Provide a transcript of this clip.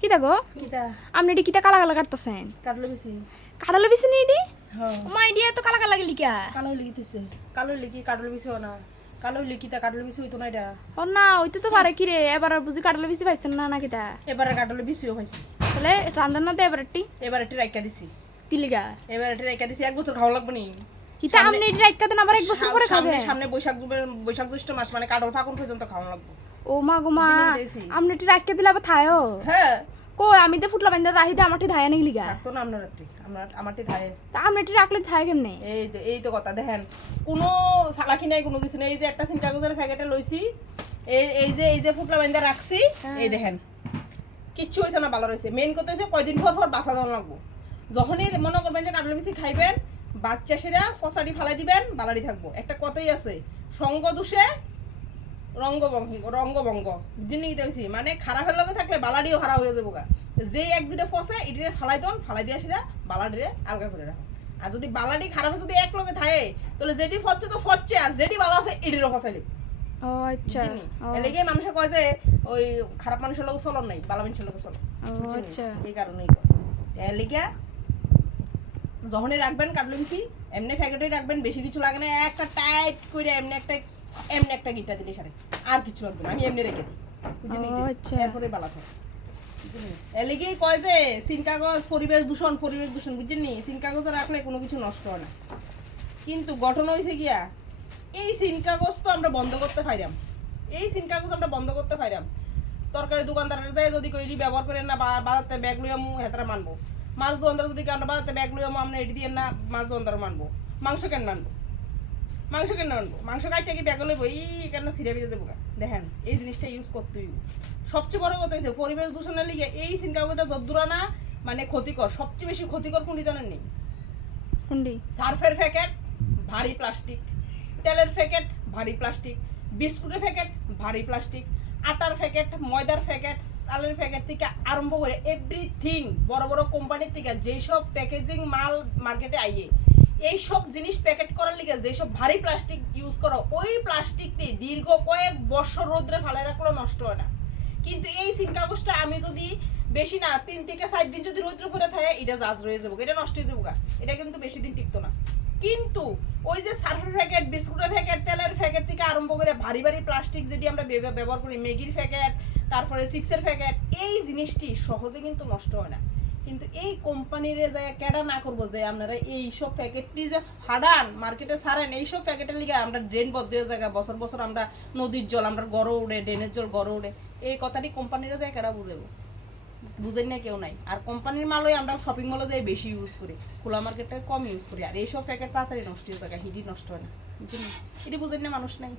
কিতা গো কিটা আপনি এটি কিতা কালা কালা কাটতেছেন? কাটলো বেশি কাটালো বেশি নি এটি? হ্যাঁ মা এটি এত কালা কালা গেলি কা? কালো লিখিতেছে কালো লিখি কাটলো বেশি না কালো লিখিতা কাটলো বেশি হইতো না এটা ও না ওইতো তো পারে কি রে এবার আর বুঝি কাটালো বেশি পাইছেন না না কিতা? এবারে কাটলো বেশিও হয়েছে তাহলে রান্ধার না দে এবার একটি এবার এটি রাইকা দিছি কি লিগা? এবার এটি রাইকা দিছি 1 বছর খাওয়া লাগবে নি কিতা আপনি এটি রাইখা দেন আবার 1 বছর পরে খাবে? সামনে বৈশাখ জ্যৈষ্ঠ মাস মানে কাটল ফাগুন পর্যন্ত খাওয়া লাগবে ও মা গো মা দিনে দিয়েছি। আপনি এটি রাইখা দিলে আবার থায়ও হ্যাঁ কই আমি তো ফুটলা বান্ধা রাহি দে আমারটি ধায় নাই লিগা থাকতো না আপনার আমারটি থায়ে তা আপনি এটি রাখলে থায় কেমনে? এই তো কথা দেখেন কোনো সালাকি নাই কোনো কিছু নেই এই যে একটা চিন্তা কাগজের প্যাকেটে লইছি এই যে ফুটলা বান্ধা রাখছি এই দেখেন কিচ্ছু হয়েছে না ভালো রয়েছে মেন কথা হয়েছে কয়দিন পর বাসা দেওয়া লাগবো যখনই মনে করবেন যে কাটলে বেশি খাইবেন বাচ্চা সেরা ফসাডি ফালাই দিবেন বালাডি থাকবো একটা কথাই আছে সঙ্গ দোষে রঙ্গভঙ্গ বুঝলি কি দেখছি মানে খারাপের লগে থাকলে বালাডিও খারাপ হয়ে যাবো গা যে এক দুটো ফসে এটিরে ফালাই দন ফালাই দিয়া সেটা বালাডিরে আলগা করে রাখো আর যদি বালাডি খারাপ যদি এক লগে থাকে তাহলে যেটি ফচ্ছে তো ফচ্ছে আর যেটি ভালো আছে এটিরও ফসাইলি ও আচ্ছা এলেগে মানুষে কয় যে ওই খারাপ মানুষের লোক চলন নাই ভালো মানুষের লোক চলন ও আচ্ছা এই কারণেই এলেগে যখনই রাখবেন কাটলো বেশি এমনি প্যাকেটেই রাখবেন বেশি কিছু লাগে না একটা টাইট করে এমনি একটা গিটা দিলে সারে আর কিছু লাগবে না আমি এমনি রেখে দিই বুঝলি আচ্ছা এরপরে বালা থাকে এলেগেই কয় যে সিন কাগজ পরিবেশ দূষণ বুঝছেন সিন কাগজে রাখলে কোনো কিছু নষ্ট হয় না কিন্তু গঠন হয়েছে গিয়া এই সিন কাগজ তো আমরা বন্ধ করতে পাইরাম তরকারি দোকানদারের যায় যদি কইলি ব্যবহার করেন না বাজাতে ব্যাগ লইয়ামু হেতারা মানবো মাছ দোকানদার যদি আমরা বাজাতে ব্যাগ লইয়ামু আমরা এটি দিয়ে না মাছ দোকানদার মানবো মাংস কেন মানবো মাংস কাটতে কি ব্যাগ লইব এই কেন সিরিয়া ভিজে দেবো দেখেন এই জিনিসটা ইউজ করতে হইব সবচেয়ে বড় কথা হচ্ছে পরিবেশ দূষণের লিগে এই সিনকাগজটা যদ্দূরা না মানে ক্ষতিকর সবচেয়ে বেশি ক্ষতিকর কোনটি জানেন নি কোনটি? সার্ফের প্যাকেট ভারী প্লাস্টিক তেলের প্যাকেট ভারী প্লাস্টিক বিস্কুটের প্যাকেট ভারী প্লাস্টিক আটার প্যাকেট ময়দার প্যাকেট চালের প্যাকেট থেকে আরম্ভ করে এভরিথিং বড় বড় কোম্পানির থেকে যেসব প্যাকেজিং মাল মার্কেটে আইয়ে এই সব জিনিস প্যাকেট করার লিগে যেসব ভারী প্লাস্টিক ইউজ করো ওই প্লাস্টিকটি দীর্ঘ কয়েক বছর রোদ্রে ফেলে রাখলেও নষ্ট হয় না কিন্তু এই সিন কাগজটা আমি যদি বেশি না 3 থেকে 4 দিন যদি রোদ্রে পড়ে থাকে এটা জাজ রয়ে যাবো এটা নষ্ট হয়ে যাবো এটা কিন্তু বেশি দিন টিকতো না কিন্তু ওই যে সার্ফের প্যাকেট বিস্কুটের প্যাকেট তেলের প্যাকেট থেকে আরম্ভ করে ভারী ভারী প্লাস্টিক যেটি আমরা ব্যবহার করি ম্যাগির প্যাকেট তারপরে চিপসের প্যাকেট এই জিনিসটি সহজে কিন্তু নষ্ট হয় না কিন্তু এই কোম্পানিরে যায় কেডা না করবো যে আপনারা এই সব প্যাকেটটি যে ফাড়ান মার্কেটে ছাড়েন এই সব প্যাকেটের লিগে আমরা ড্রেন বদ্ধ জায়গা বছর বছর আমরা নদীর জল আমরা গড়ে উড়ে ড্রেনের জল গড়ে উড়ে এই কথাটি কোম্পানিরে যায় কেডা বুঝাবো বুঝেন না কেউ নাই আর কোম্পানির মালই আমরা শপিং মলে যাই বেশি ইউজ করি খোলা মার্কেটে কম ইউজ করি আর এইসব প্যাকেট তাড়াতাড়ি নষ্ট হয়ে যায় হিডি নষ্ট হয় না বুঝলেন এটি বুঝেন না মানুষ নাই